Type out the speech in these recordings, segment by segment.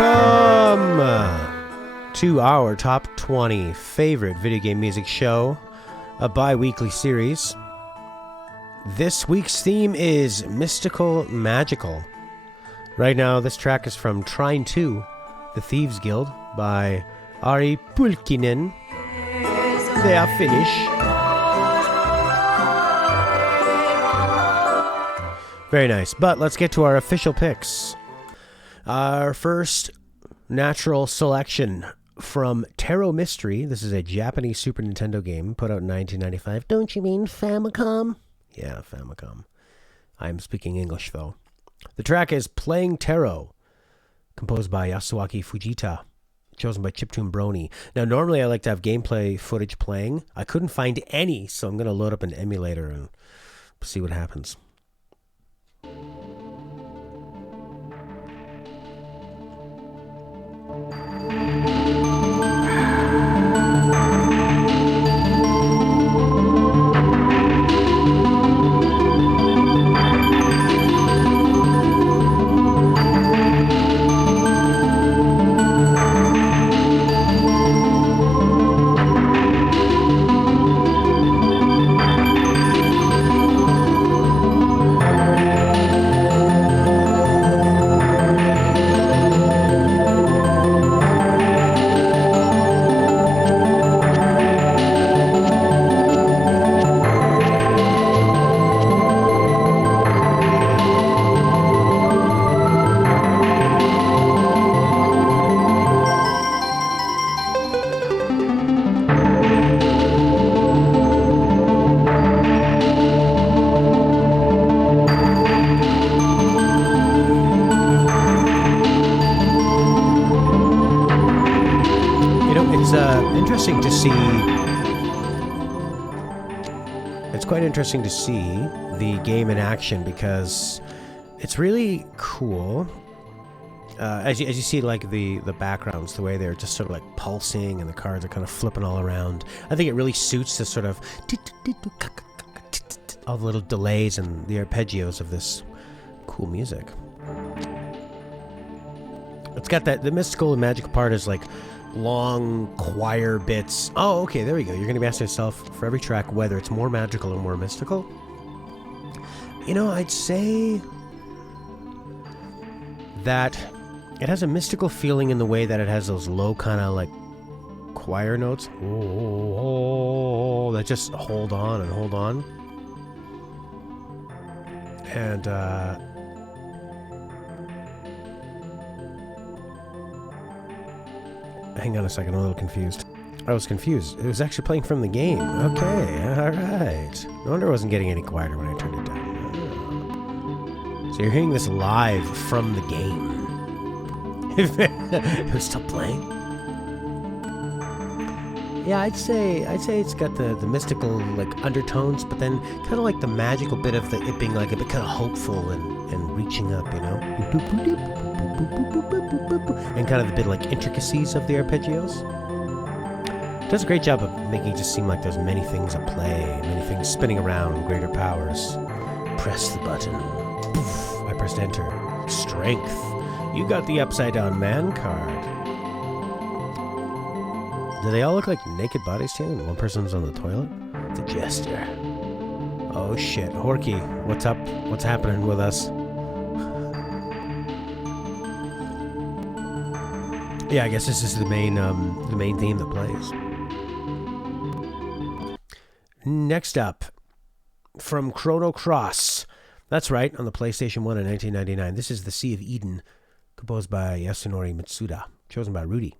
Welcome to our top 20 favorite video game music show, a bi-weekly series. This week's theme is Mystical Magical. Right now, this track is from Trine 2, The Thieves Guild by Ari Pulkkinen. They are Finnish. Very nice, but let's get to our official picks. Our first natural selection from Tarot Mystery. This is a Japanese Super Nintendo game put out in 1995. Don't you mean Famicom? Yeah, Famicom. I'm speaking English, though. The track is Playing Tarot, composed by Yasuaki Fujita, chosen by ChiptuneBrony. Now, normally I like to have gameplay footage playing. I couldn't find any, so I'm going to load up an emulator and see what happens. It's quite interesting to see the game in action because it's really cool. As you see, like the backgrounds, the way they're just sort of like pulsing and the cards are kind of flipping all around. I think it really suits the sort of all the little delays and the arpeggios of this cool music. It's got that the mystical and magical part is like long choir bits. Oh, okay, there we go. You're going to be asking yourself for every track whether it's more magical or more mystical. You know, I'd say that it has a mystical feeling in the way that it has those low kind of like choir notes. Oh, that just hold on and hold on. And hang on a second, I'm a little confused. I was confused. It was actually playing from the game. Okay, alright. No wonder I wasn't getting any quieter when I turned it down. Oh. So you're hearing this live from the game. It was still playing? Yeah, I'd say it's got the mystical like undertones, but then kind of like the magical bit of it being like a bit kind of hopeful and reaching up, you know? And kind of the bit like intricacies of the arpeggios. Does a great job of making it just seem like there's many things at play, many things spinning around, greater powers. Press the button. Poof, I pressed enter. Strength. You got the upside down man card. Do they all look like naked bodies too? And one person's on the toilet? The jester. Oh shit. Horky, what's up? What's happening with us? Yeah, I guess this is the main theme that plays. Next up, from Chrono Cross. That's right, on the PlayStation 1 in 1999. This is The Sea of Eden, composed by Yasunori Mitsuda, chosen by Rudi.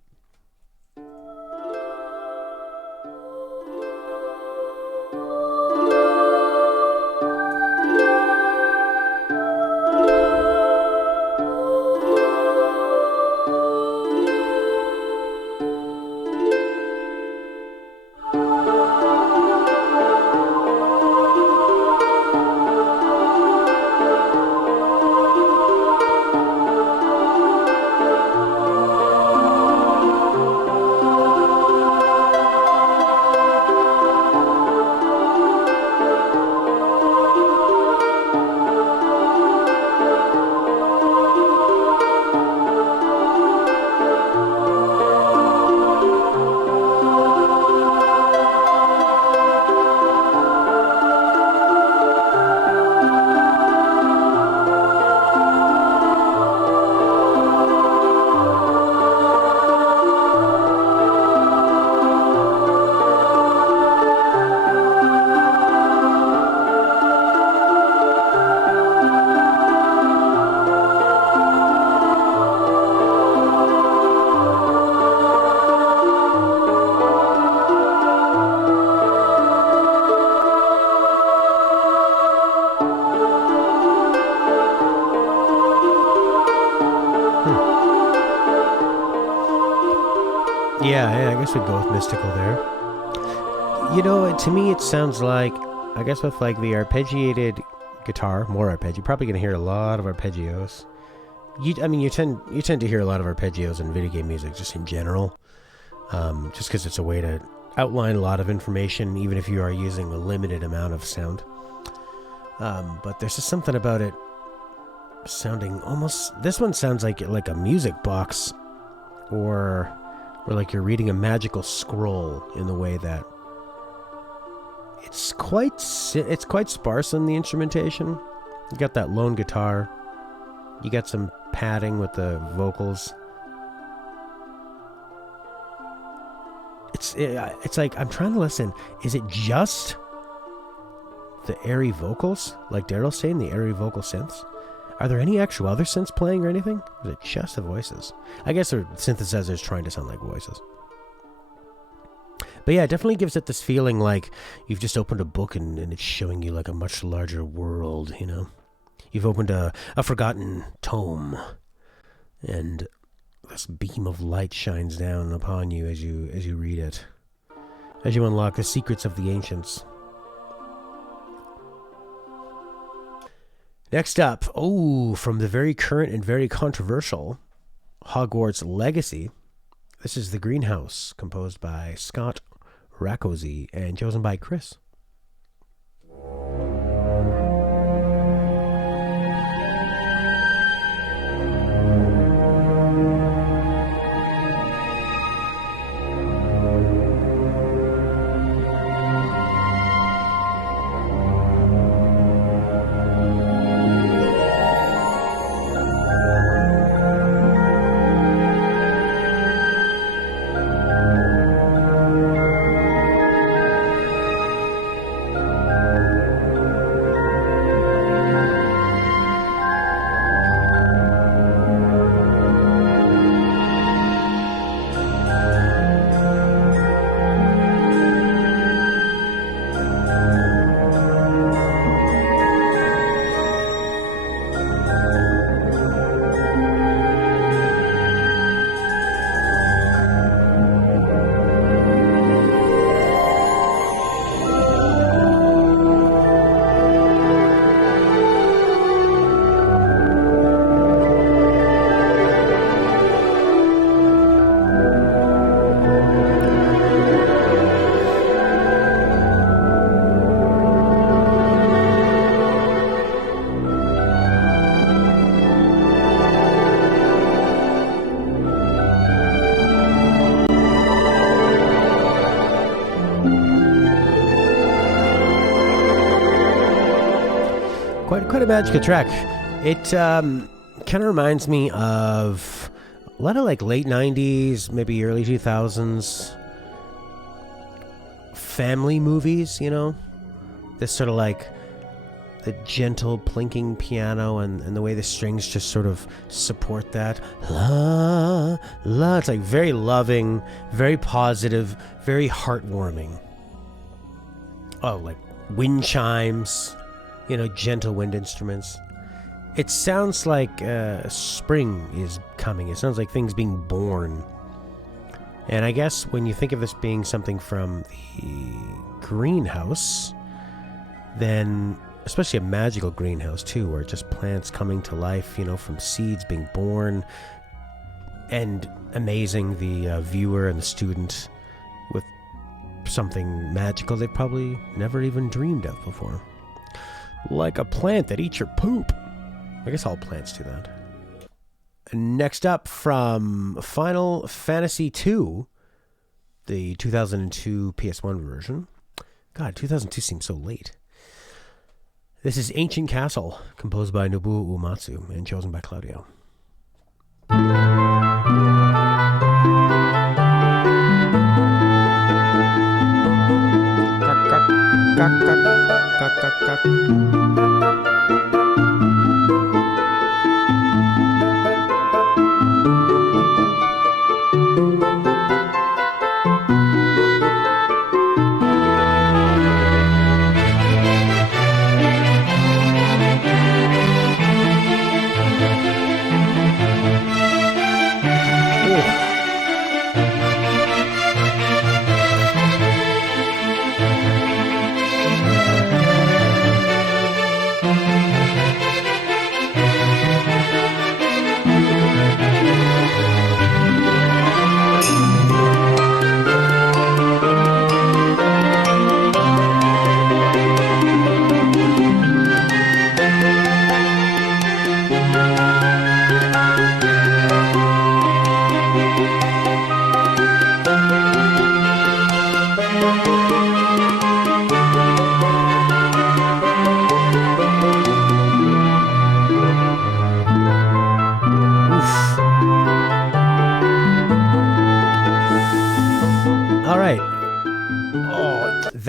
Yeah, I guess we'd go with mystical there. You know, to me it sounds like, I guess with like the arpeggiated guitar, more arpeggio, you're probably going to hear a lot of arpeggios. You tend to hear a lot of arpeggios in video game music just in general, just because it's a way to outline a lot of information, even if you are using a limited amount of sound. But there's just something about it sounding almost... This one sounds like a music box, or like you're reading a magical scroll in the way that it's quite sparse in the instrumentation. You got that lone guitar. You got some padding with the vocals. It's like I'm trying to listen. Is it just the airy vocals, like Daryl's saying, the airy vocal synths? Are there any actual other synths playing or anything? Or is it just the voices? I guess they're synthesizers trying to sound like voices. But yeah, it definitely gives it this feeling like you've just opened a book and it's showing you like a much larger world, you know? You've opened a forgotten tome, and this beam of light shines down upon you as you read it, as you unlock the secrets of the ancients. Next up, from the very current and very controversial Hogwarts Legacy, this is The Greenhouse, composed by Scott Rakozy and chosen by Kris. Quite a magical track. It kind of reminds me of a lot of like late 90s, maybe early 2000s family movies, you know? This sort of like the gentle plinking piano and the way the strings just sort of support that. La, la. It's like very loving, very positive, very heartwarming. Oh, like wind chimes. You know, gentle wind instruments. It sounds like spring is coming. It sounds like things being born. And I guess when you think of this being something from the greenhouse, then, especially a magical greenhouse too, where just plants coming to life, you know, from seeds being born, and amazing the viewer and the student with something magical they've probably never even dreamed of before. Like a plant that eats your poop. I guess all plants do that. Next up, from Final Fantasy II, the 2002 PS1 version. God, 2002 seems so late. This is Ancient Castle, composed by Nobuo Uematsu and chosen by Claudio.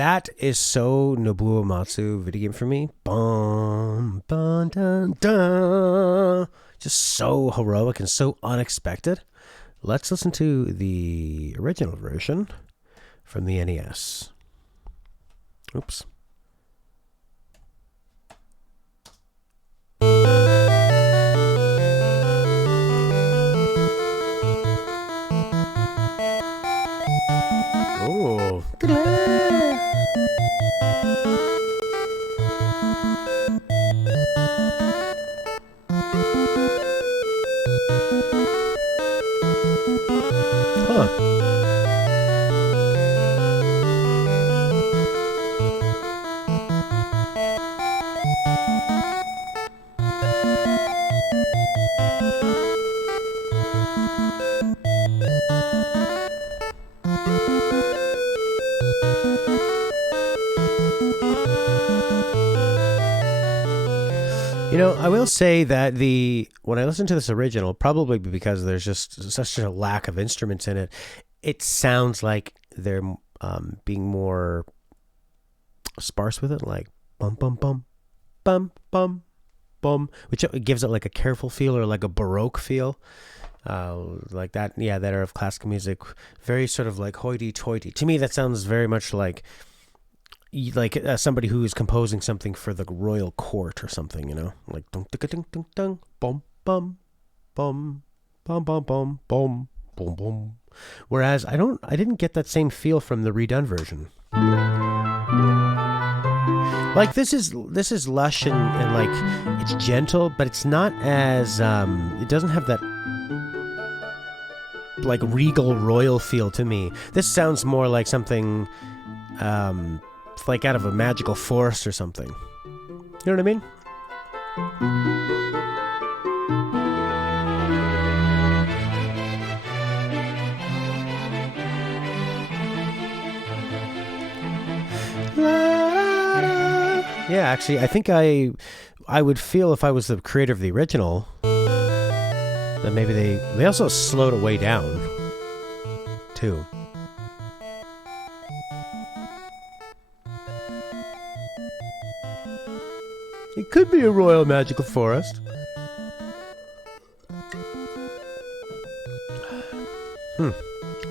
That is so Nobuo Uematsu video game for me. Bum, bum, dun, dun. Just so heroic and so unexpected. Let's listen to the original version from the NES. Oops. Oh. Huh. You know, I will say that when I listen to this original, probably because there's just such a lack of instruments in it, it sounds like they're being more sparse with it, like bum bum bum bum bum bum, which gives it like a careful feel or like a Baroque feel, like that. Yeah, that era of classical music, very sort of like hoity-toity. To me, that sounds very much like somebody who is composing something for the royal court or something, you know, like dum dum dum dum dum bum bum bum bum bum bum bum bum bum. Whereas I didn't get that same feel from the redone version. Like this is lush and like it's gentle, but it's not as it doesn't have that like regal royal feel to me. This sounds more like something like out of a magical forest or something. You know what I mean? Yeah, actually, I think I would feel if I was the creator of the original that maybe they also slowed it way down too. It could be a royal magical forest.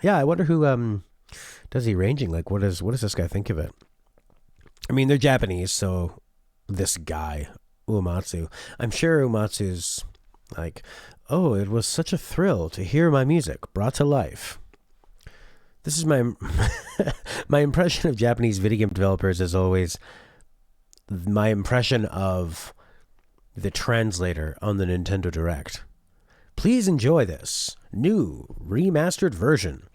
Yeah, I wonder who does the arranging. Like, what does this guy think of it? I mean, they're Japanese, so this guy Uematsu, I'm sure Uematsu's like, oh, it was such a thrill to hear my music brought to life. This is my my impression of Japanese video game developers is always my impression of the translator on the Nintendo Direct. Please enjoy this new remastered version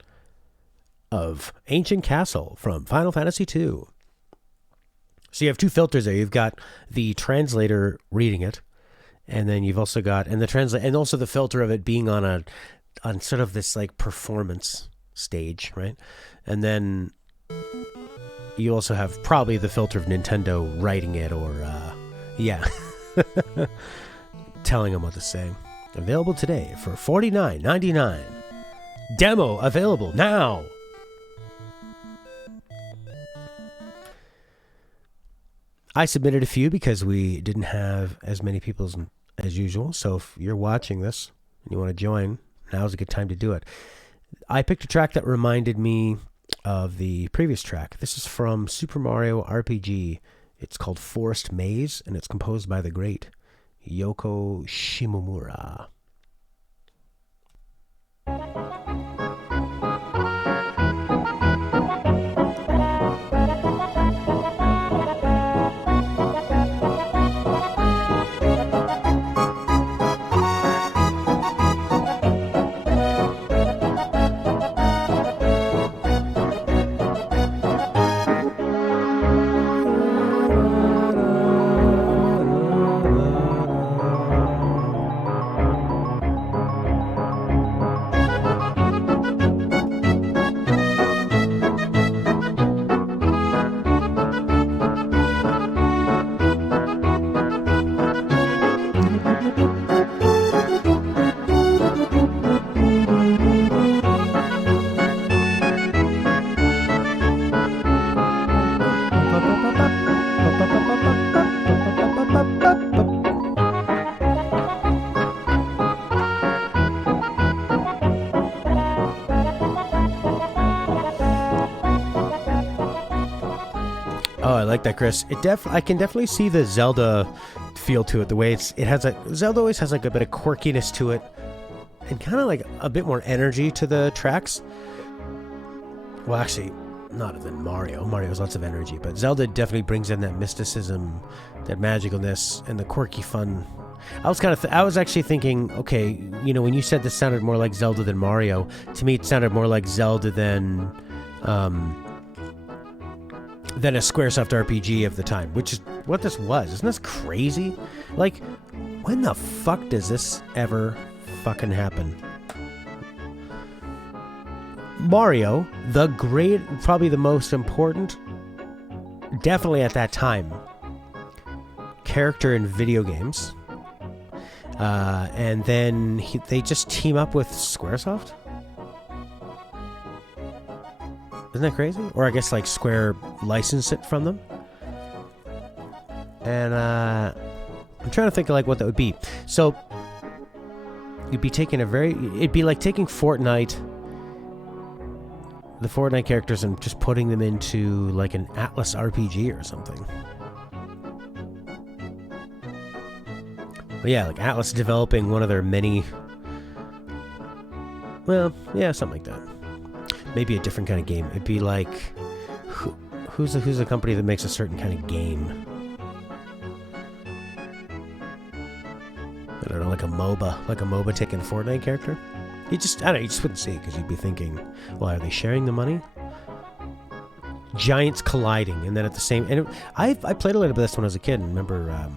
of Ancient Castle from Final Fantasy II. So you have two filters there. You've got the translator reading it, and then you've also got and also the filter of it being on sort of this like performance stage, right? And then you also have probably the filter of Nintendo writing it or, telling them what to say. Available today for $49.99. Demo available now. I submitted a few because we didn't have as many people as usual. So if you're watching this and you want to join, now's a good time to do it. I picked a track that reminded me of the previous track. This is from Super Mario RPG. It's called Forest Maze, and it's composed by the great Yoko Shimomura. Oh, I like that, Chris. I can definitely see the Zelda feel to it. The way Zelda always has like a bit of quirkiness to it, and kind of like a bit more energy to the tracks. Well, actually, not than Mario. Mario has lots of energy, but Zelda definitely brings in that mysticism, that magicalness, and the quirky fun. I was actually thinking, okay, when you said this sounded more like Zelda than Mario, to me it sounded more like Zelda than a Squaresoft RPG of the time, which is what this was. Isn't this crazy? Like, when the fuck does this ever fucking happen? Mario, the great, probably the most important, definitely at that time, character in video games. And then they just team up with Squaresoft? Isn't that crazy? Or I guess like Square licensed it from them. And I'm trying to think of like what that would be. So you'd be taking it'd be like taking Fortnite, the Fortnite characters, and just putting them into like an Atlas RPG or something. But yeah, like Atlas developing one of their many. Well, yeah, something like that. Maybe a different kind of game. It'd be like, who's a company that makes a certain kind of game? I don't know, like a MOBA taking a Fortnite character. You just wouldn't see it because you'd be thinking, well, are they sharing the money? Giants colliding, and then at the same, I played a little bit of this when I was a kid, and remember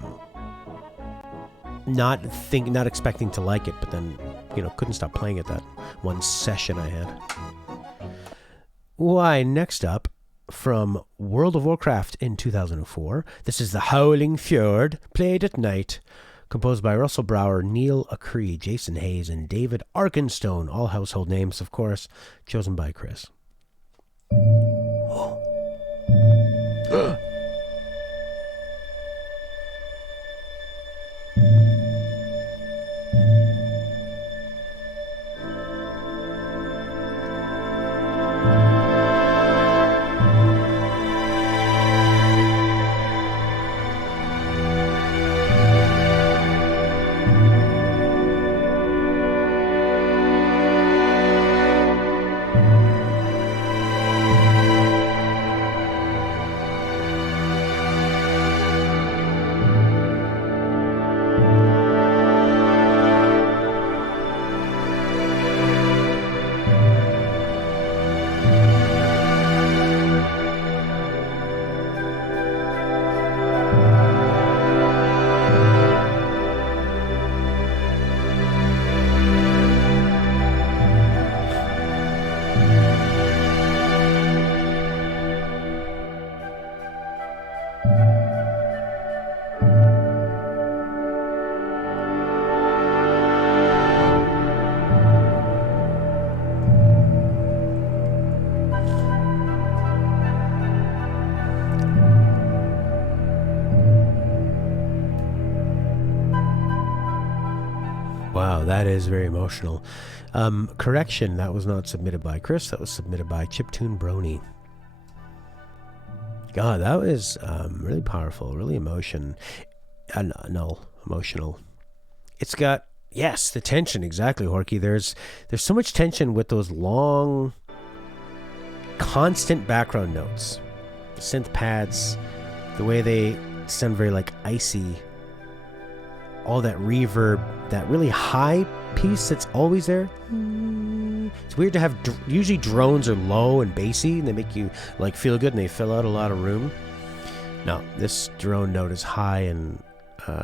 not expecting to like it, but then couldn't stop playing it that one session I had. Why, next up, from World of Warcraft in 2004, this is the Howling Fjord, played at night, composed by Russell Brower, Neal, Acree, Jason Hayes, and David Arkenstone, all household names, of course, chosen by Chris. Wow, that is very emotional. Correction, that was not submitted by Chris. That was submitted by ChiptuneBrony. God, that was really powerful, really emotional. It's got, yes, the tension, exactly, Horky. There's so much tension with those long, constant background notes. The synth pads, the way they sound very like icy. All that reverb, that really high piece that's always there. It's weird to have, usually drones are low and bassy and they make you like feel good and they fill out a lot of room. No, this drone note is high and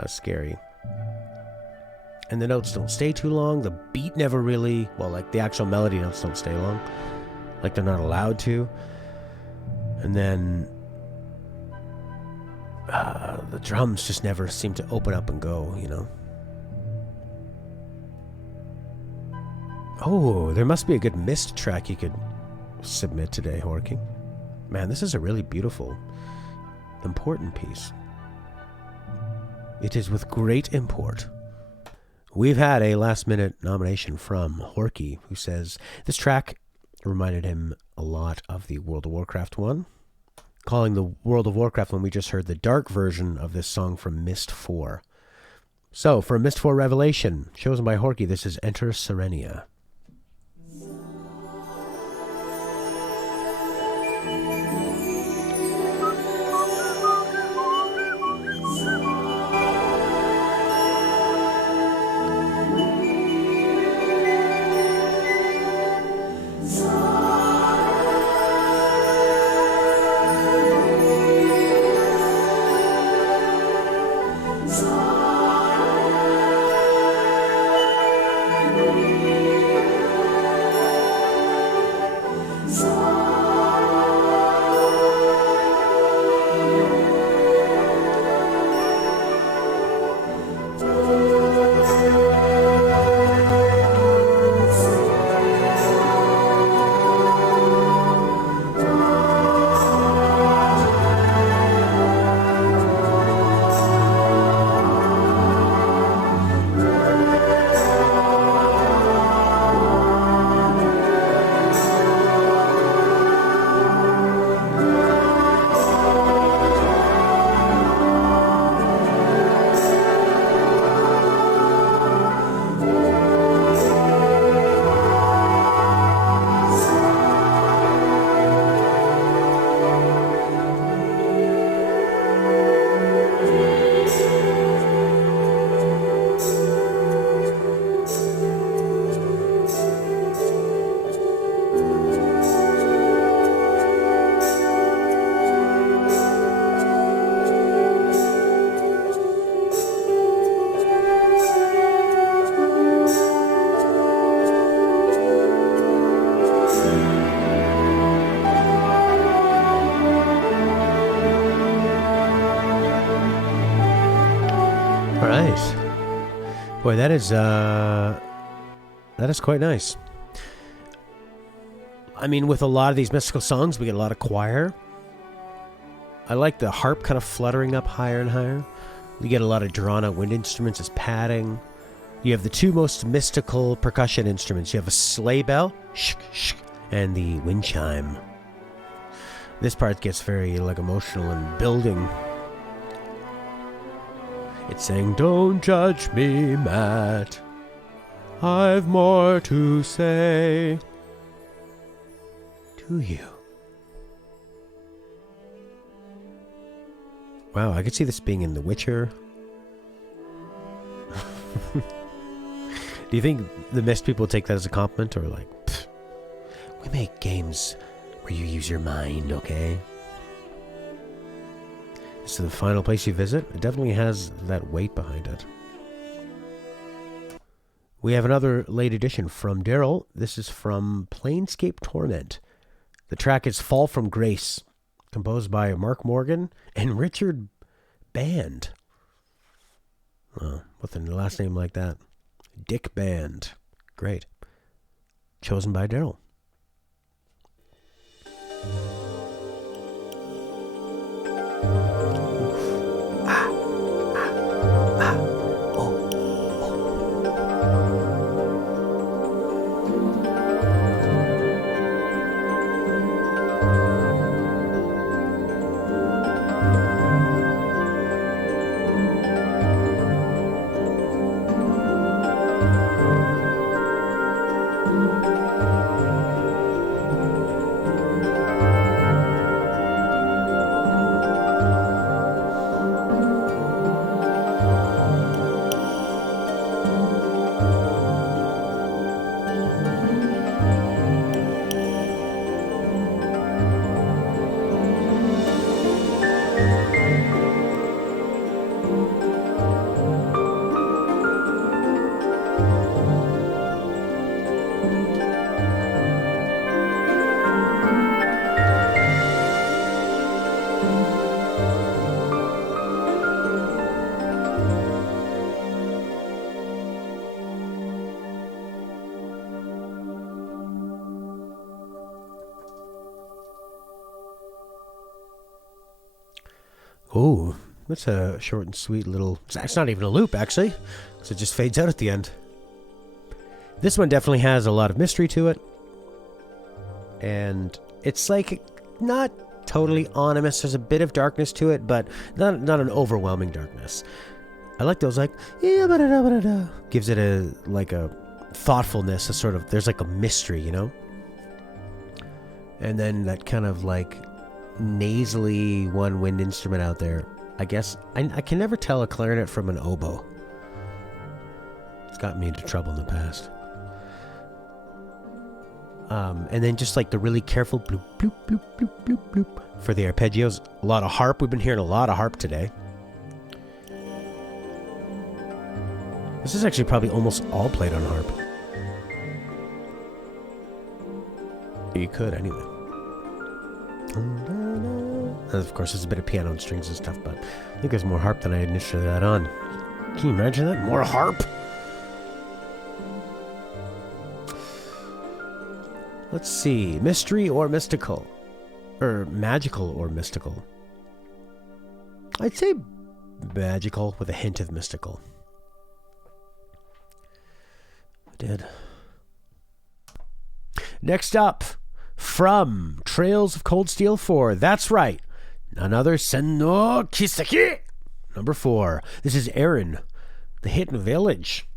scary. And the notes don't stay too long. The beat never really, well, like the actual melody notes don't stay long. Like they're not allowed to. And then the drums just never seem to open up and go, Oh, there must be a good Myst track you could submit today, Horky. Man, this is a really beautiful, important piece. It is with great import. We've had a last-minute nomination from Horky, who says this track reminded him a lot of the World of Warcraft one. calling the World of Warcraft when we just heard the dark version of this song from Myst 4. So, for Myst 4 Revelation, chosen by Horky, this is Enter Serenia. Boy, that is quite nice. I mean, with a lot of these mystical songs, we get a lot of choir. I like the harp kind of fluttering up higher and higher. You get a lot of drawn-out wind instruments as padding. You have the two most mystical percussion instruments. You have a sleigh bell, shk, shk, and the wind chime. This part gets very emotional and building. It's saying, "Don't judge me, Matt. I've more to say." Do you? Wow, I could see this being in The Witcher. Do you think the Myst people take that as a compliment, or pfft, we make games where you use your mind, okay? So the final place you visit, it definitely has that weight behind it. We have another late edition from Daryl. This is from Planescape Torment. The track is Fall from Grace, composed by Mark Morgan and Richard Band. Oh, with a last name like that. Dick Band. Great. Chosen by Daryl. Oh, that's a short and sweet little... It's not even a loop, actually, so it just fades out at the end. This one definitely has a lot of mystery to it. And it's not totally ominous. There's a bit of darkness to it, but not an overwhelming darkness. I like those, like, gives it a thoughtfulness, there's like a mystery, you know? And then that kind of like nasally one wind instrument out there. I guess I can never tell a clarinet from an oboe. It's gotten me into trouble in the past. And then just like the really careful bloop, bloop, bloop, bloop, bloop, bloop for the arpeggios. A lot of harp. We've been hearing a lot of harp today. This is actually probably almost all played on harp. You could, anyway. And of course, there's a bit of piano and strings and stuff, but I think there's more harp than I initially had on. Can you imagine that? More harp? Let's see. Mystery or mystical? Or magical or mystical? I'd say magical with a hint of mystical. I did. Next up, from Trails of Cold Steel 4. That's right. None other Senno Kiseki. Number 4. This is Eryn, the Hidden Village.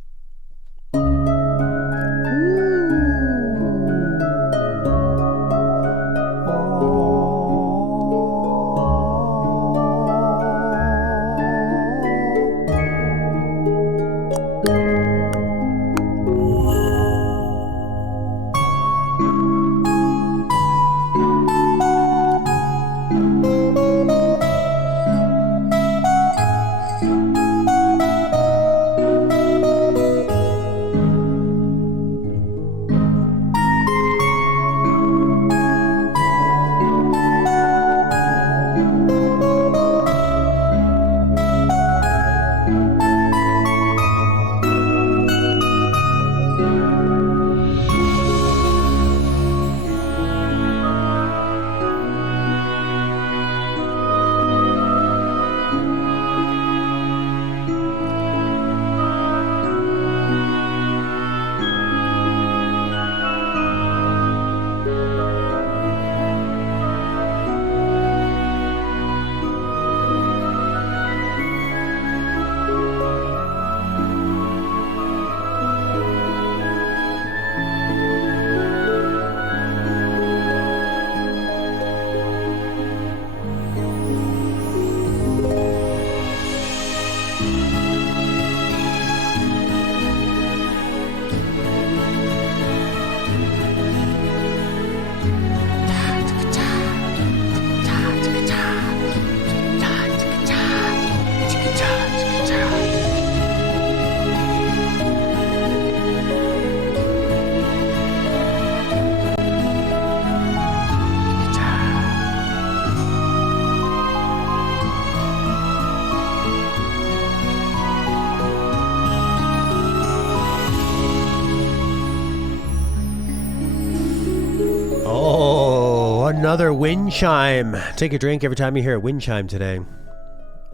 Another wind chime. Take a drink every time you hear a wind chime today.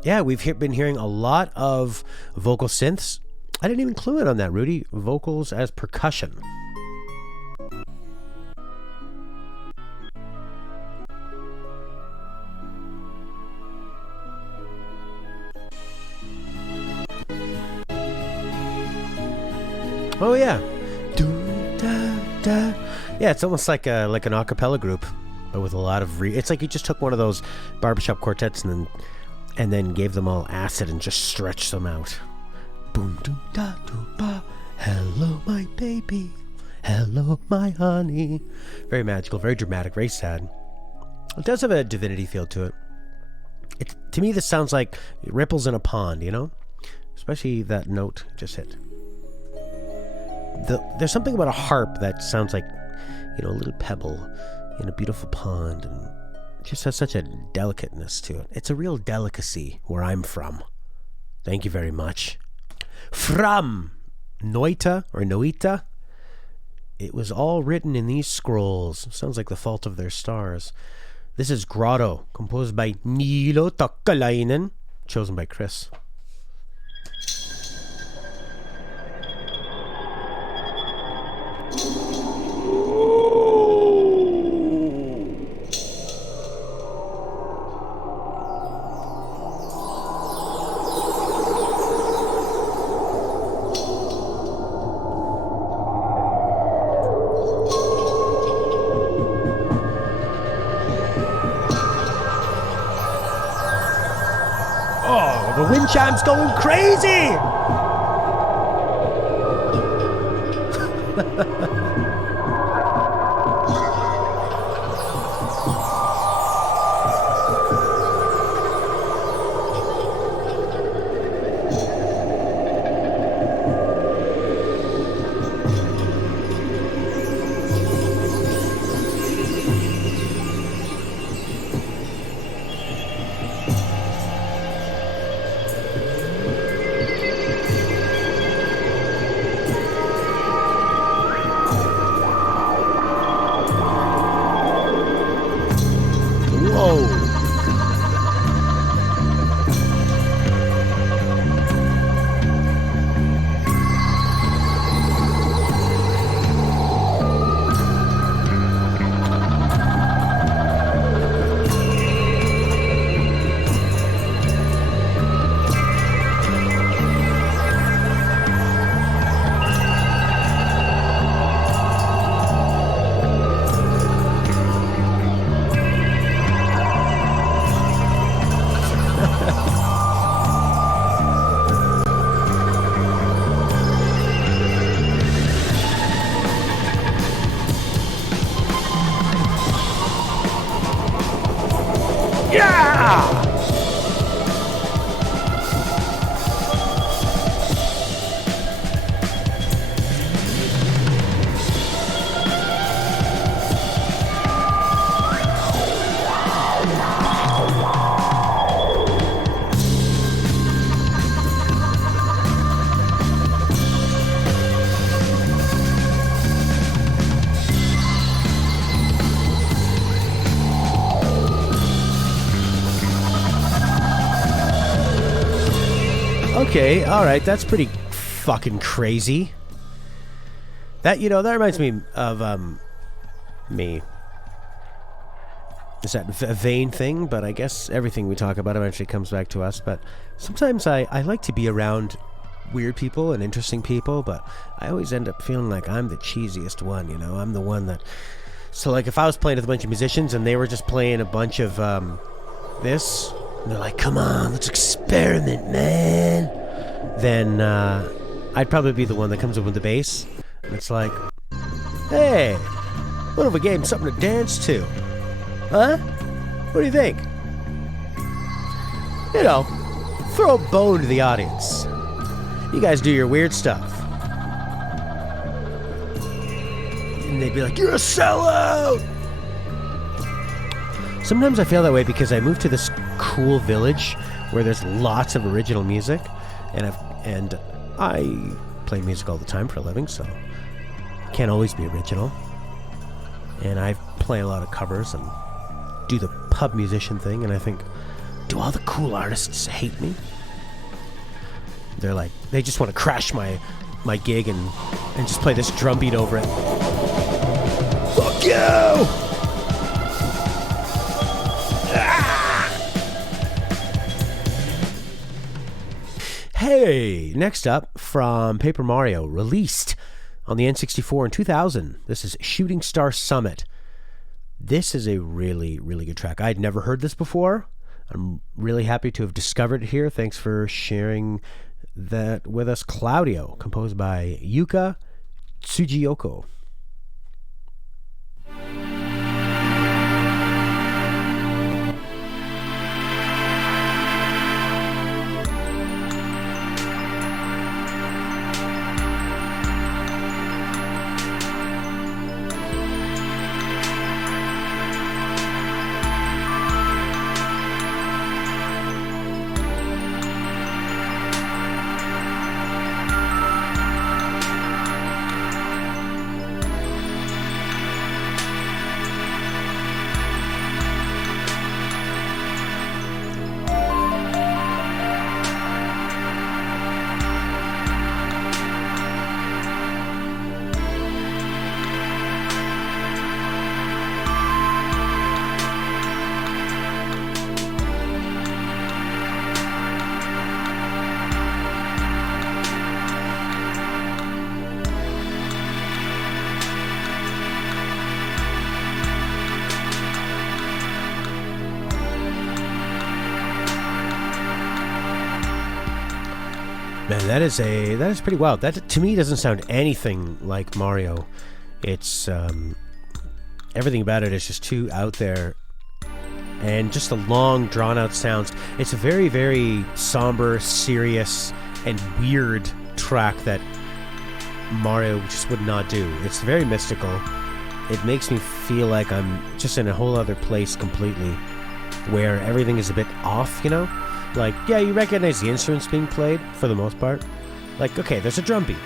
Yeah, we've been hearing a lot of vocal synths. I didn't even clue in on that, Rudi. Vocals as percussion. Oh yeah. Yeah, it's almost like an a cappella group, but with a lot of it's like you just took one of those barbershop quartets and then gave them all acid and just stretched them out. Boom doom da doom ba. Hello my baby. Hello my honey. Very magical, very dramatic, very sad. It does have a divinity feel to it. To me this sounds like ripples in a pond, you know? Especially that note just hit. There's something about a harp that sounds like, you know, a little pebble in a beautiful pond, and it just has such a delicateness to it. It's a real delicacy where I'm from. Thank you very much. From Noita or Noita. It was all written in these scrolls. Sounds like the fault of their stars. This is Grotto, composed by Neal Takalainen, chosen by Kris. the wind chime's going crazy! Okay, alright, that's pretty fucking crazy. That, you know, that reminds me of, me. Is that a vain thing? But I guess everything we talk about eventually comes back to us. But sometimes I like to be around weird people and interesting people, but I always end up feeling like I'm the cheesiest one, you know? I'm the one that... So, like, if I was playing with a bunch of musicians and they were just playing a bunch of, this... And they're like, come on, let's experiment, man. Then I'd probably be the one that comes up with the bass. And it's like, hey, what if we gave him something to dance to? Huh? What do you think? You know, throw a bone to the audience. You guys do your weird stuff. And they'd be like, you're a sellout! Sometimes I feel that way because I moved to this cool village where there's lots of original music, and I play music all the time for a living, so can't always be original. And I play a lot of covers and do the pub musician thing, and I think, do all the cool artists hate me? They're like, they just want to crash my gig and just play this drum beat over it. Fuck you! Hey, next up from Paper Mario, released on the N64 in 2000. This is Shooting Star Summit. This is a really, really good track. I'd never heard this before. I'm really happy to have discovered it here. Thanks for sharing that with us. Claudio, composed by Yuka Tsujiyoko. Man, that is pretty wild. That to me doesn't sound anything like Mario. It's everything about it is just too out there, and just the long, drawn-out sounds. It's a very, very somber, serious, and weird track that Mario just would not do. It's very mystical. It makes me feel like I'm just in a whole other place completely, where everything is a bit off, you know? Like, yeah, you recognize the instruments being played, for the most part. Like, okay, there's a drum beat,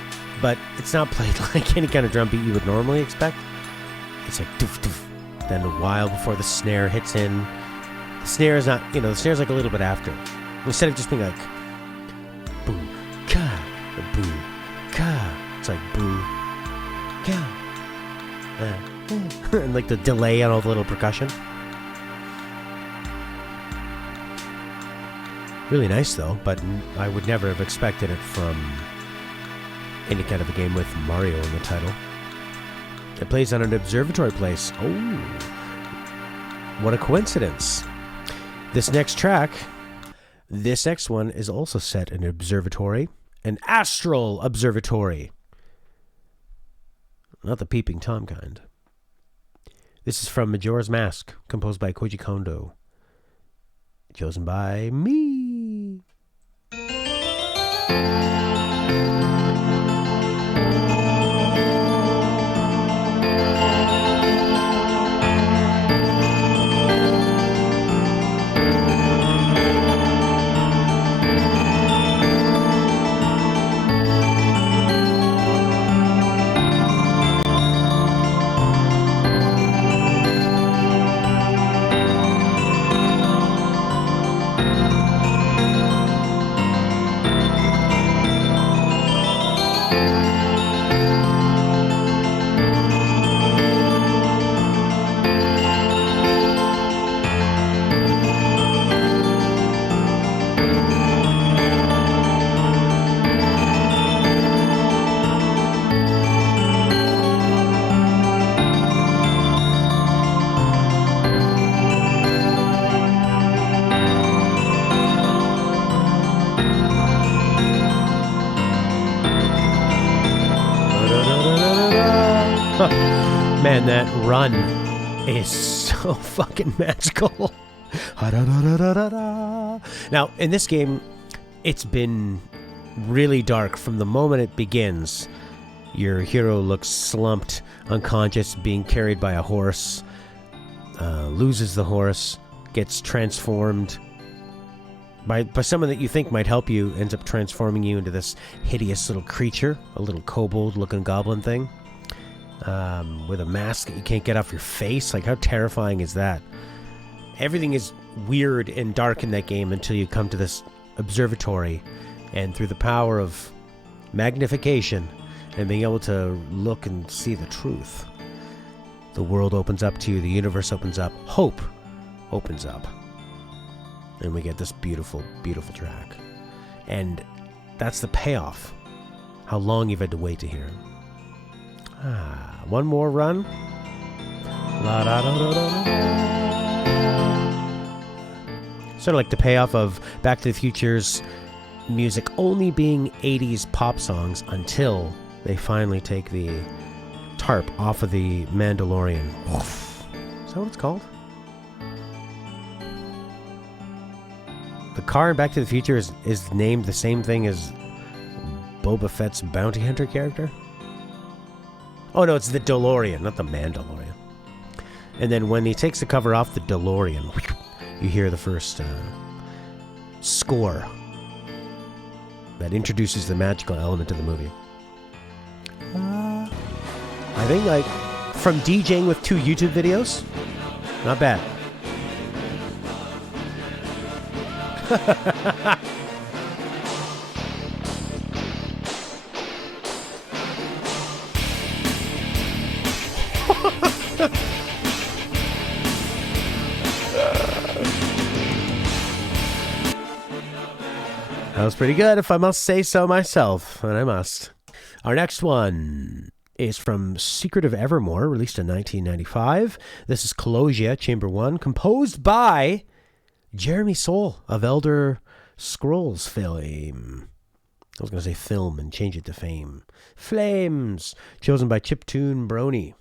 but it's not played like any kind of drum beat you would normally expect. It's like doof doof. Then a while before the snare hits in. The snare is not, the snare's like a little bit after. Instead of just being like, boo, ka, boo, ka. It's like boo, ka. And like the delay on all the little percussion. Really nice though, but I would never have expected it from any kind of a game with Mario in the title. It plays on an observatory place. Oh, what a coincidence. This next one is also set in an observatory, an astral observatory. Not the peeping Tom kind. This is from Majora's Mask, composed by Koji Kondo. Chosen by me. Man, that run is so fucking magical. Now, in this game, it's been really dark from the moment it begins. Your hero looks slumped, unconscious, being carried by a horse, loses the horse, gets transformed by someone that you think might help you, ends up transforming you into this hideous little creature, a little kobold-looking goblin thing. With a mask that you can't get off your face. Like, how terrifying is that? Everything is weird and dark in that game until you come to this observatory, and through the power of magnification and being able to look and see the truth, the world opens up to you, the universe opens up, hope opens up, and we get this beautiful, beautiful track. And that's the payoff. How long you've had to wait to hear it. One more run. Sort of like the payoff of Back to the Future's music only being 80s pop songs until they finally take the tarp off of the Mandalorian. Is that what it's called? The car in Back to the Future is named the same thing as Boba Fett's bounty hunter character? Oh no, it's the DeLorean, not the Mandalorian. And then when he takes the cover off the DeLorean, you hear the first score that introduces the magical element of the movie. I think, like, from DJing with 2 YouTube videos, not bad. That was pretty good, if I must say so myself, and I must. Our next one is from Secret of Evermore, released in 1995. This is Claudio, Chamber 1, composed by Jeremy Soule of Elder Scrolls fame. I was going to say film and change it to fame. Flames, chosen by ChiptuneBrony.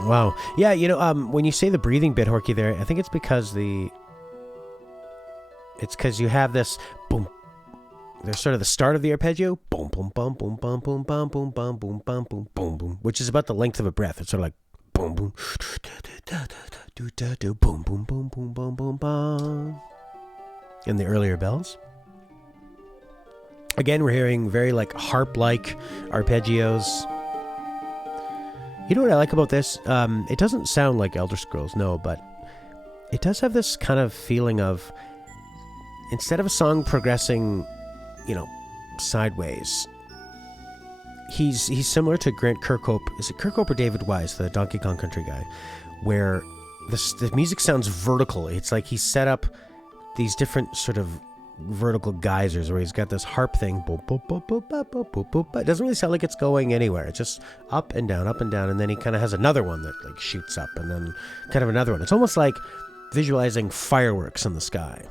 Wow. Yeah, when you say the breathing bit, Horky, there, I think it's because you have this boom. There's sort of the start of the arpeggio, boom, boom, boom, boom, boom, boom, boom, boom, boom, boom, boom, boom, boom, boom, which is about the length of a breath. It's sort of like boom, boom, boom, boom, boom, boom, boom, boom, boom. In the earlier bells. Again, we're hearing very like harp-like arpeggios. You know what I like about this? It doesn't sound like Elder Scrolls, no, but it does have this kind of feeling of, instead of a song progressing, sideways, he's similar to Grant Kirkhope. Is it Kirkhope or David Wise, the Donkey Kong Country guy, where the music sounds vertical. It's like he's set up these different sort of vertical geysers where he's got this harp thing. Boop, boop, boop, boop, boop, boop, boop, boop. It doesn't really sound like it's going anywhere. It's just up and down, and then he kind of has another one that like shoots up, and then kind of another one. It's almost like visualizing fireworks in the sky,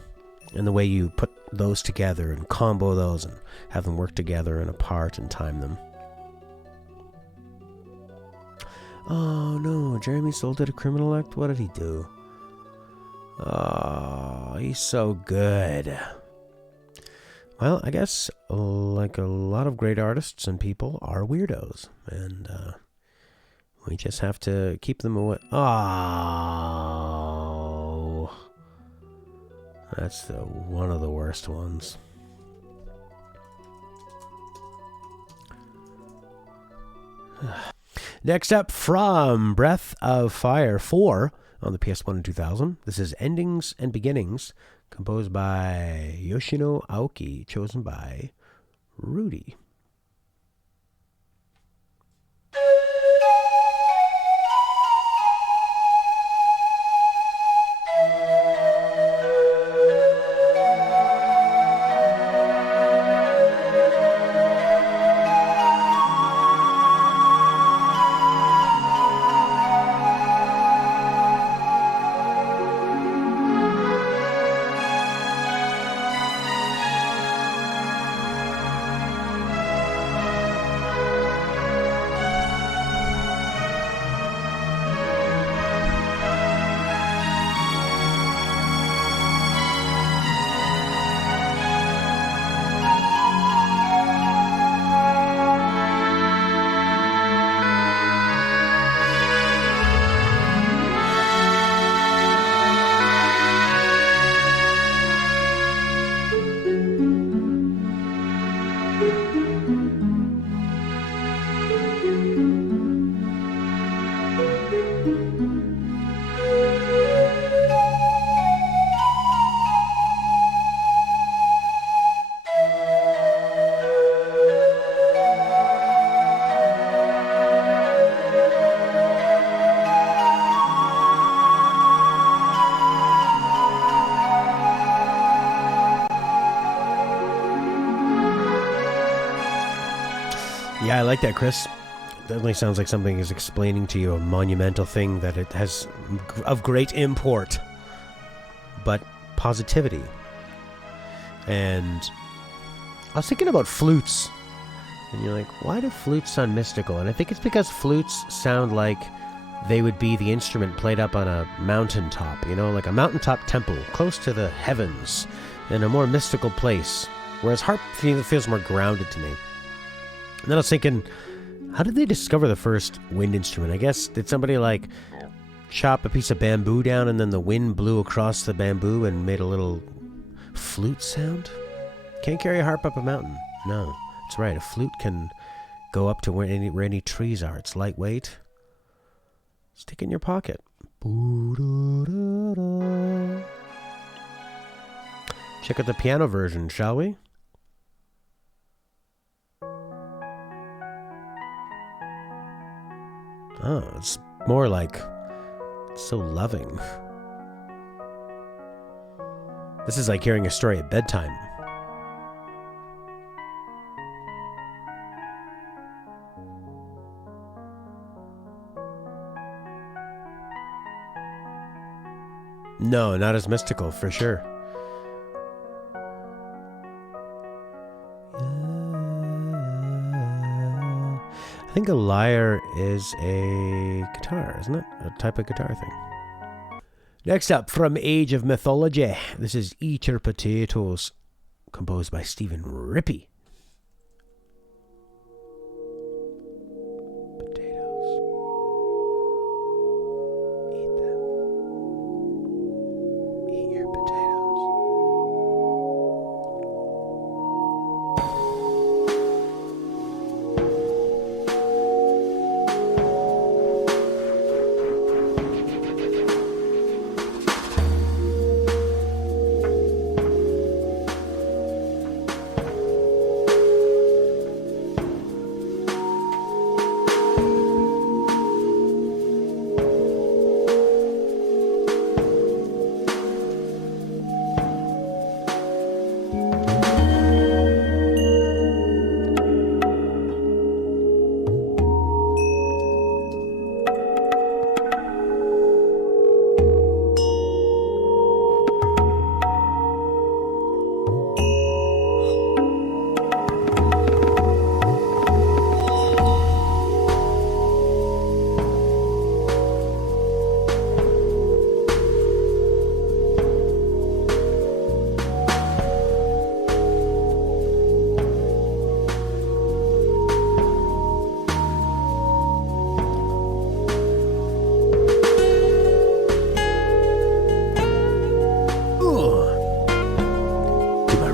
and the way you put those together and combo those and have them work together and apart and time them. Oh no, Jeremy Soule did a criminal act? What did he do? Oh, he's so good. Well, I guess, like a lot of great artists and people, are weirdos. And we just have to keep them away. Oh. That's one of the worst ones. Next up, from Breath of Fire 4 on the PS1 in 2000. This is Endings and Beginnings, composed by Yoshino Aoki, chosen by Rudi. Yeah, I like that, Chris. Definitely sounds like something is explaining to you a monumental thing that it has of great import, but positivity. And I was thinking about flutes, and you're like, why do flutes sound mystical? And I think it's because flutes sound like they would be the instrument played up on a mountaintop, you know, like a mountaintop temple, close to the heavens, in a more mystical place, whereas harp feels more grounded to me. And then I was thinking, how did they discover the first wind instrument? I guess, did somebody, like, chop a piece of bamboo down and then the wind blew across the bamboo and made a little flute sound? Can't carry a harp up a mountain. No, that's right. A flute can go up to where any trees are. It's lightweight. Stick in your pocket. Check out the piano version, shall we? Oh, it's more like so loving. This is like hearing a story at bedtime. No, not as mystical, for sure. I think a lyre is a guitar, isn't it? A type of guitar thing. Next up, from Age of Mythology, this is Eat Your Potatoes, composed by Stephen Rippey.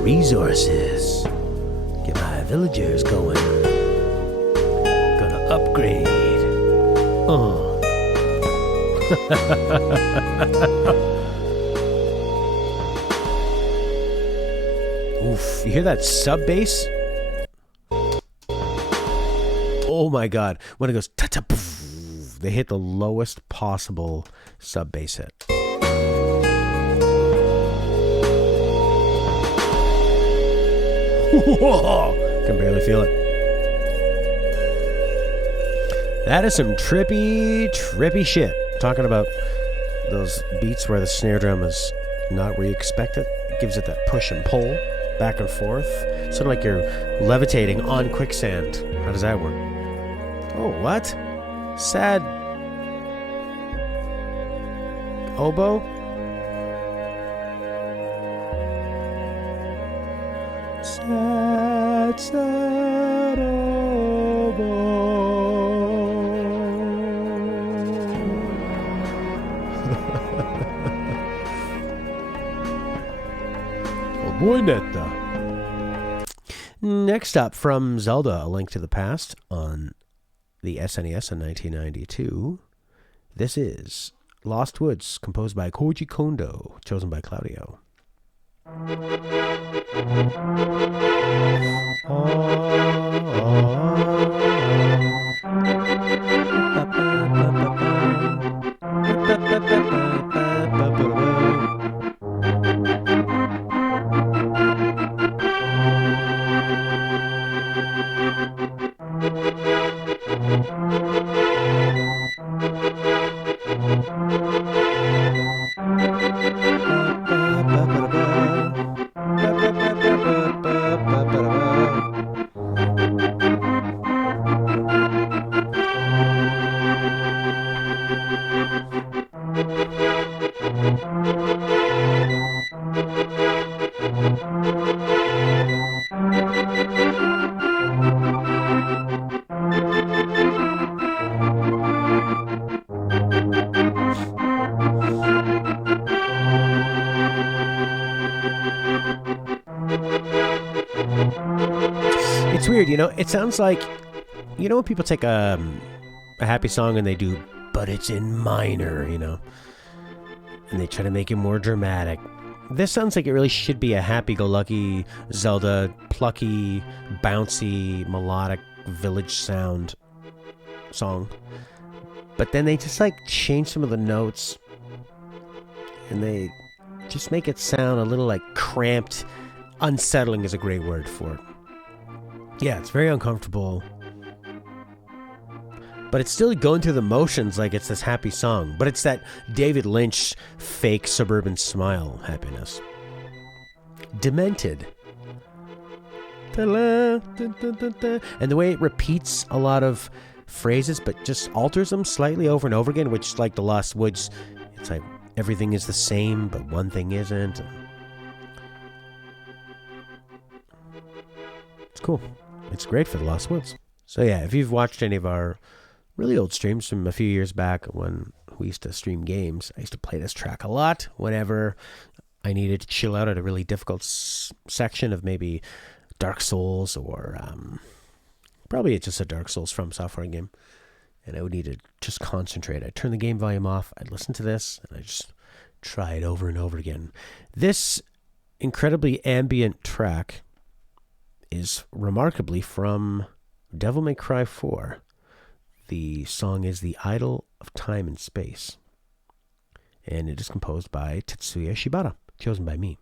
Resources. Get my villagers going. Gonna upgrade. Oh. Oof. You hear that sub bass? Oh my god. When it goes ta-ta, poof, they hit the lowest possible sub bass hit. Can barely feel it. That is some trippy shit. Talking about those beats where the snare drum is not where you expect it. It gives it that push and pull, back and forth. Sort of like you're levitating on quicksand. How does that work? Oh, what? Sad oboe? Sad oboe. Oh boy, netta. Next up, from Zelda: A Link to the Past on the SNES in 1992, this is Lost Woods, composed by Koji Kondo, chosen by Claudio. It's weird, you know? It sounds like, you know when people take a happy song and they do, but it's in minor, you know? And they try to make it more dramatic. This sounds like it really should be a happy-go-lucky, Zelda, plucky, bouncy, melodic, village sound song. But then they just, like, change some of the notes. And they just make it sound a little, like, cramped. Unsettling is a great word for it. Yeah, it's very uncomfortable. But it's still going through the motions like it's this happy song. But it's that David Lynch fake suburban smile happiness. Demented. And the way it repeats a lot of phrases, but just alters them slightly over and over again, which, like the Lost Woods, it's like everything is the same, but one thing isn't. It's cool. It's great for the Lost Woods. So yeah, if you've watched any of our really old streams from a few years back when we used to stream games, I used to play this track a lot whenever I needed to chill out at a really difficult section of maybe Dark Souls or probably it's just a Dark Souls from software game. And I would need to just concentrate. I'd turn the game volume off, I'd listen to this, and I'd just try it over and over again. This incredibly ambient track is remarkably from Devil May Cry 4. The song is The Idol of Time and Space. And it is composed by Tetsuya Shibata, chosen by me.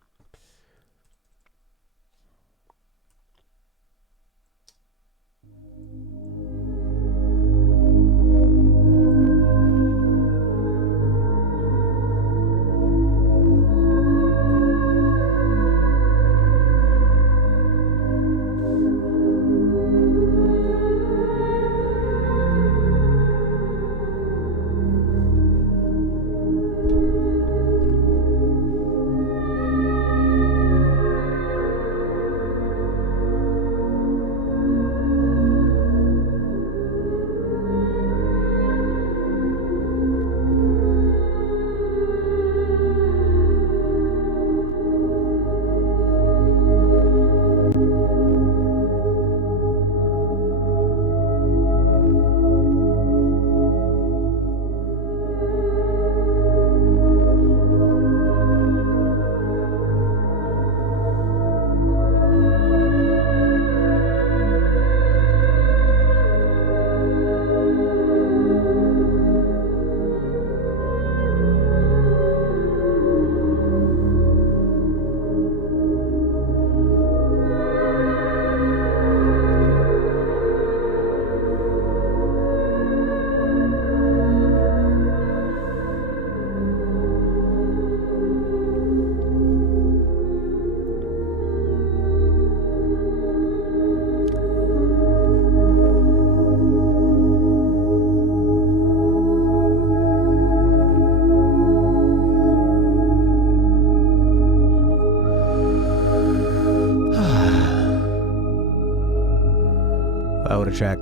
Track.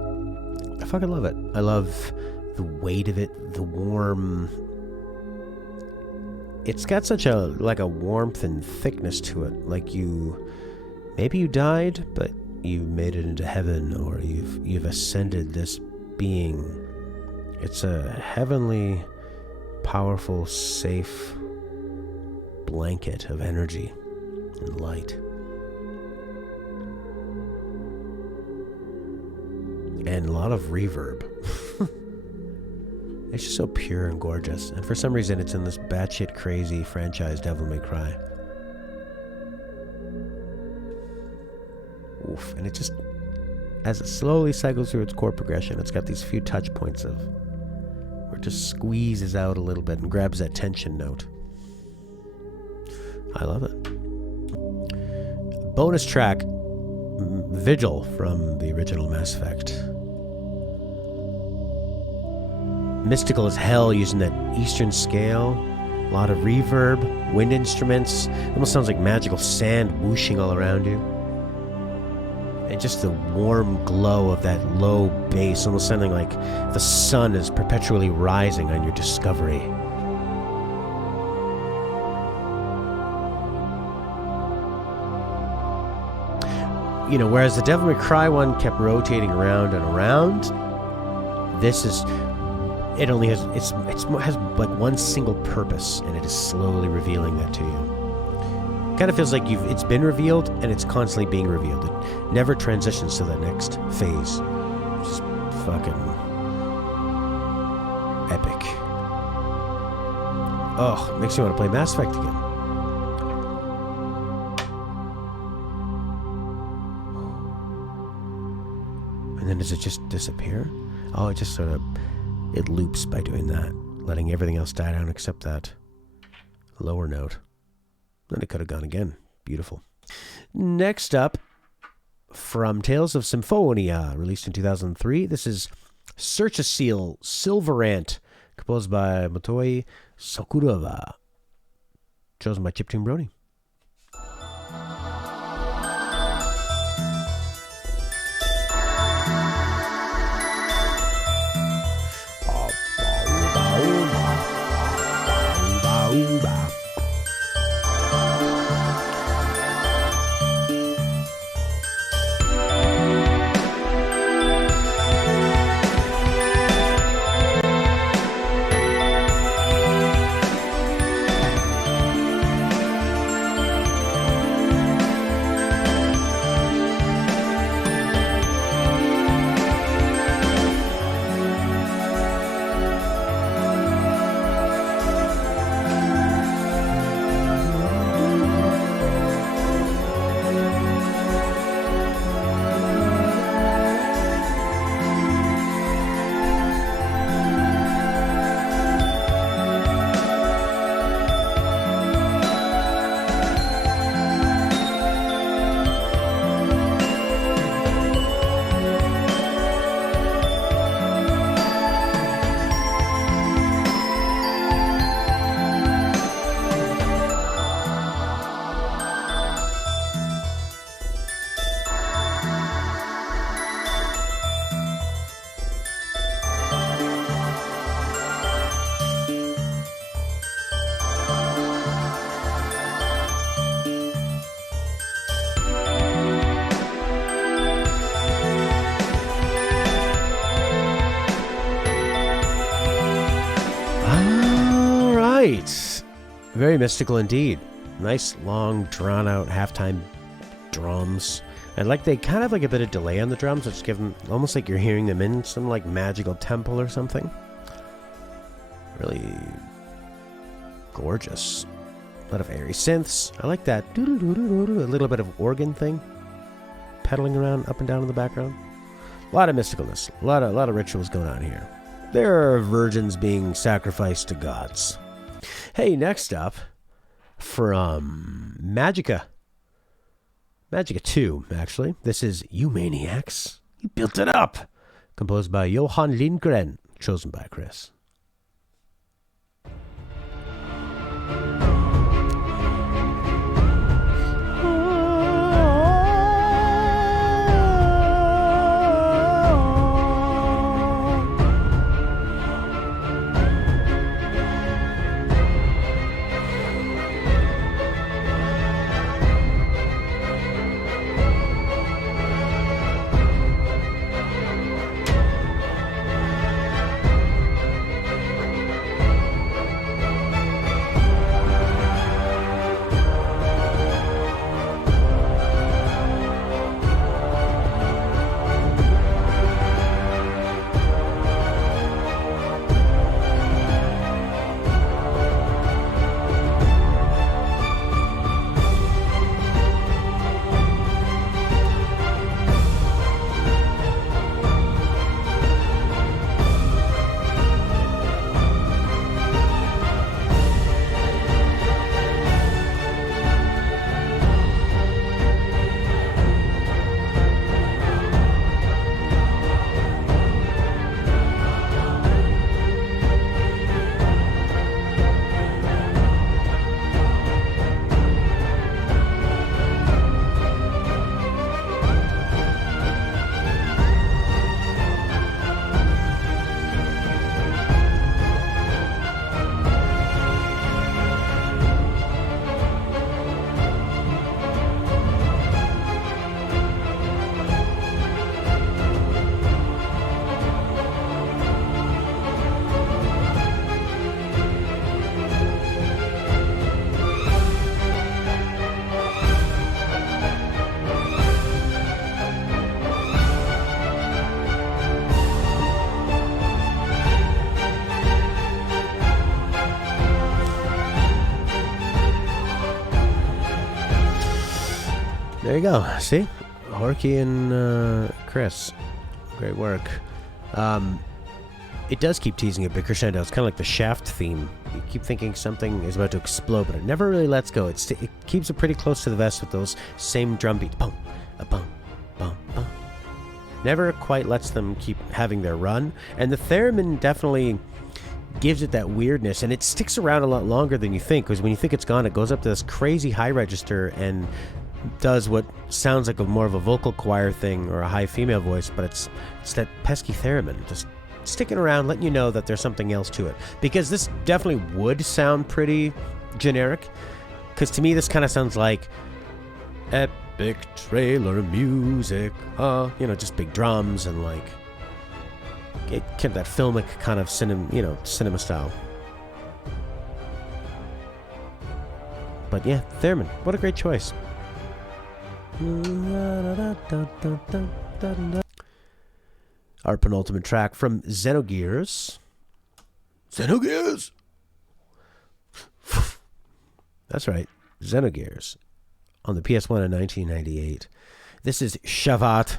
I fucking love it. I love the weight of it, the warm. It's got such a warmth and thickness to it. Like maybe you died, but you made it into heaven, or you've ascended this being. It's a heavenly, powerful, safe blanket of energy and light. And a lot of reverb. It's just so pure and gorgeous. And for some reason, it's in this batshit crazy franchise, Devil May Cry. Oof. And it just, as it slowly cycles through its chord progression, it's got these few touch points of where just squeezes out a little bit and grabs that tension note. I love it. Bonus track, Vigil from the original Mass Effect. Mystical as hell, using that Eastern scale. A lot of reverb, wind instruments. It almost sounds like magical sand whooshing all around you. And just the warm glow of that low bass, almost sounding like the sun is perpetually rising on your discovery. You know, whereas the Devil May Cry one kept rotating around and around, this is, it only has, it has like one single purpose, and it is slowly revealing that to you. Kind of feels like it's been revealed and it's constantly being revealed. It never transitions to the next phase. Just fucking epic. Oh, makes me want to play Mass Effect again. And then does it just disappear? Oh, it just sort of, it loops by doing that, letting everything else die down except that lower note. Then it could have gone again. Beautiful. Next up, from Tales of Symphonia, released in 2003, this is Search a Seal, Silverant, composed by Motoi Sakuraba, chosen by ChiptuneBrony. Very mystical indeed. Nice, long, drawn-out, halftime drums. And like they kind of like a bit of delay on the drums, which give them almost like you're hearing them in some like magical temple or something. Really gorgeous. A lot of airy synths. I like that. A little bit of organ thing, pedaling around up and down in the background. A lot of mysticalness. A lot of rituals going on here. There are virgins being sacrificed to gods. Hey, next up, from Magica 2, actually. This is You Maniacs. You Built It Up. Composed by Johan Lindgren. Chosen by Kris. There you go. See? Horky and Kris. Great work. It does keep teasing a big crescendo. It's kind of like the Shaft theme. You keep thinking something is about to explode, but it never really lets go. It keeps it pretty close to the vest with those same drum beats. Boom, a boom, boom, boom. Never quite lets them keep having their run. And the theremin definitely gives it that weirdness, and it sticks around a lot longer than you think, because when you think it's gone, it goes up to this crazy high register and does what sounds like more of a vocal choir thing or a high female voice, but it's that pesky theremin just sticking around, letting you know that there's something else to it. Because this definitely would sound pretty generic, because to me this kind of sounds like epic trailer music, just big drums and like it kept that filmic kind of cinema style. But yeah, theremin, what a great choice. Our penultimate track from Xenogears. Xenogears! That's right, Xenogears. On the PS1 in 1998. This is Shavat,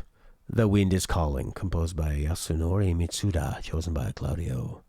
The Wind is Calling, composed by Yasunori Mitsuda, chosen by Claudio.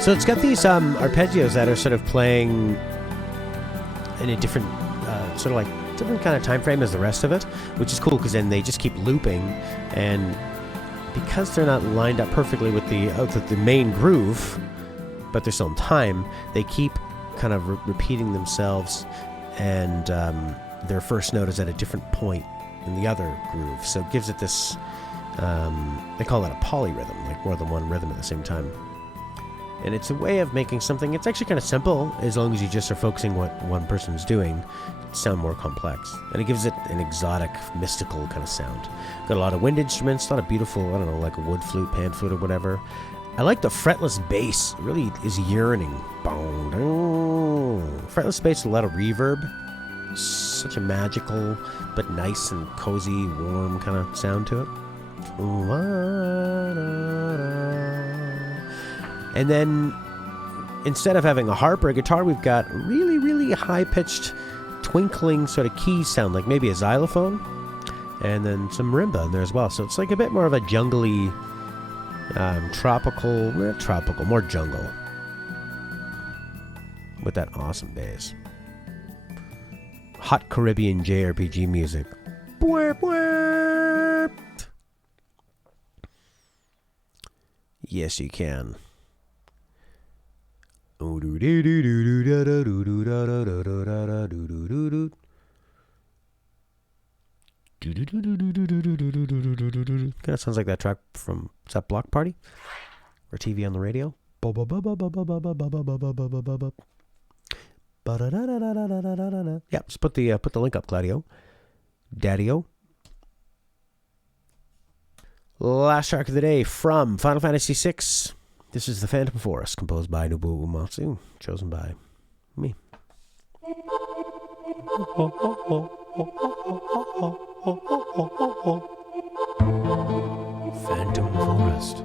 So it's got these arpeggios that are sort of playing in a different different kind of time frame as the rest of it, which is cool because then they just keep looping, and because they're not lined up perfectly with the main groove, but they're still in time, they keep kind of repeating themselves, and their first note is at a different point in the other groove, so it gives it this they call that a polyrhythm, like more than one rhythm at the same time. And it's a way of making something, it's actually kind of simple, as long as you just are focusing what one person's doing, sound more complex. And it gives it an exotic, mystical kind of sound. Got a lot of wind instruments, a lot of beautiful, I don't know, like a wood flute, pan flute, or whatever. I like the fretless bass. It really is yearning. Fretless bass with a lot of reverb. Such a magical, but nice and cozy, warm kind of sound to it. And then, instead of having a harp or a guitar, we've got really, really high-pitched, twinkling sort of key sound, like maybe a xylophone, and then some marimba in there as well. So it's like a bit more of a jungly, more jungle, with that awesome bass. Hot Caribbean JRPG music. Bwah, bwah. Yes, you can. Kind of sounds like that track from, is that Block Party? Or TV on the Radio? Yeah, just put the link up, Claudio. Daddy-o. Last track of the day from Final Fantasy VI. This is The Phantom Forest, composed by Nobuo Uematsu, chosen by me. Phantom Forest.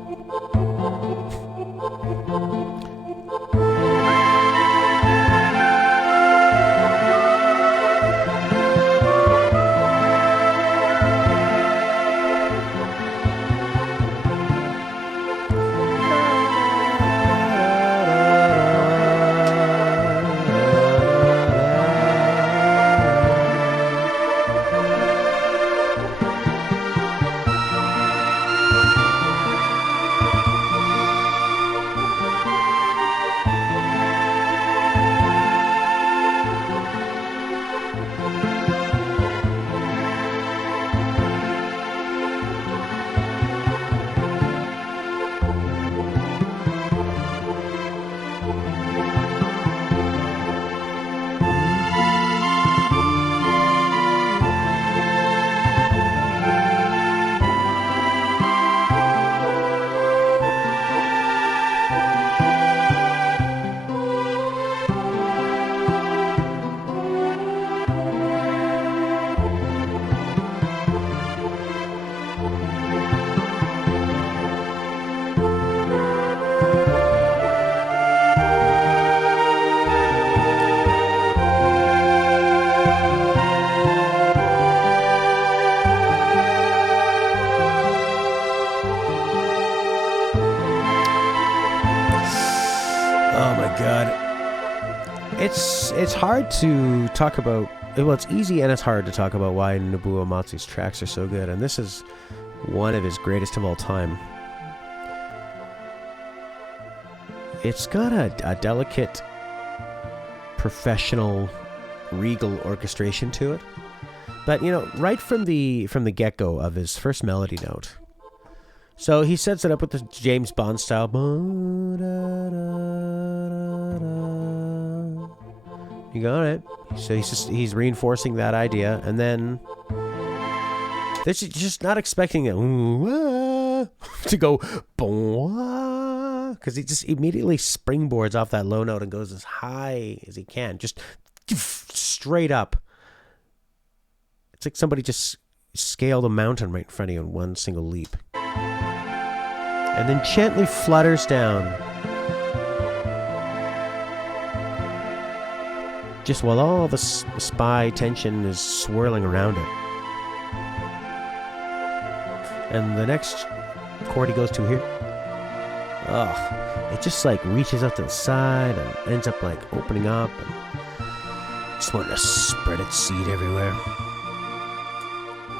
It's hard to talk about. Well, it's easy and it's hard to talk about why Nobuo Uematsu's tracks are so good, and this is one of his greatest of all time. It's got a delicate, professional, regal orchestration to it, but right from the get-go of his first melody note. So he sets it up with the James Bond style. You got it. So he's reinforcing that idea, and then this is just not expecting it to go because he just immediately springboards off that low note and goes as high as he can, just straight up. It's like somebody just scaled a mountain right in front of you in one single leap, and then gently flutters down. Just while all the spy tension is swirling around it. And the next chord he goes to here, it just like reaches up to the side and ends up like opening up and just wanting to spread its seed everywhere.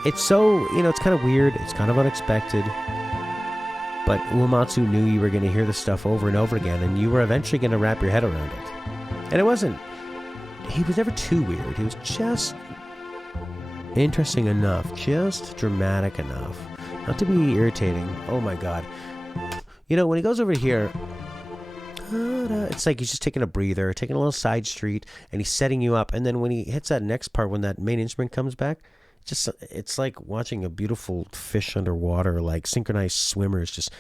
It's so, it's kind of weird, it's kind of unexpected, but Uematsu knew you were going to hear this stuff over and over again, and you were eventually going to wrap your head around it. And it wasn't. He was never too weird. He was just interesting enough, just dramatic enough, not to be irritating. Oh my god. When he goes over here, it's like he's just taking a breather, taking a little side street, and he's setting you up. And then when he hits that next part, when that main instrument comes back, it's like watching a beautiful fish underwater, like synchronized swimmers just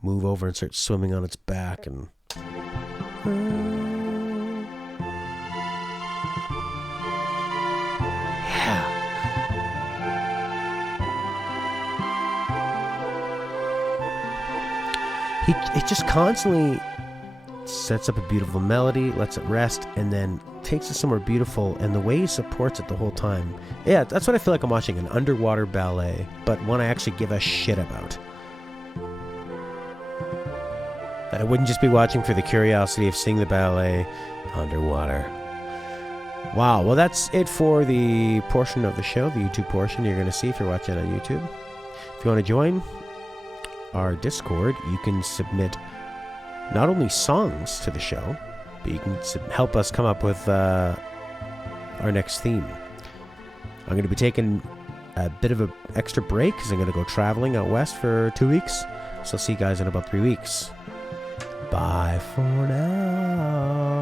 move over and start swimming on its back. And He just constantly sets up a beautiful melody, lets it rest, and then takes it somewhere beautiful, and the way he supports it the whole time. Yeah, that's what I feel like I'm watching, an underwater ballet, but one I actually give a shit about. That I wouldn't just be watching for the curiosity of seeing the ballet underwater. Wow, well that's it for the portion of the show, the YouTube portion you're going to see if you're watching on YouTube. If you want to join our Discord, you can submit not only songs to the show, but you can help us come up with our next theme. I'm going to be taking a bit of an extra break because I'm going to go traveling out west for 2 weeks. So I'll see you guys in about 3 weeks. Bye for now.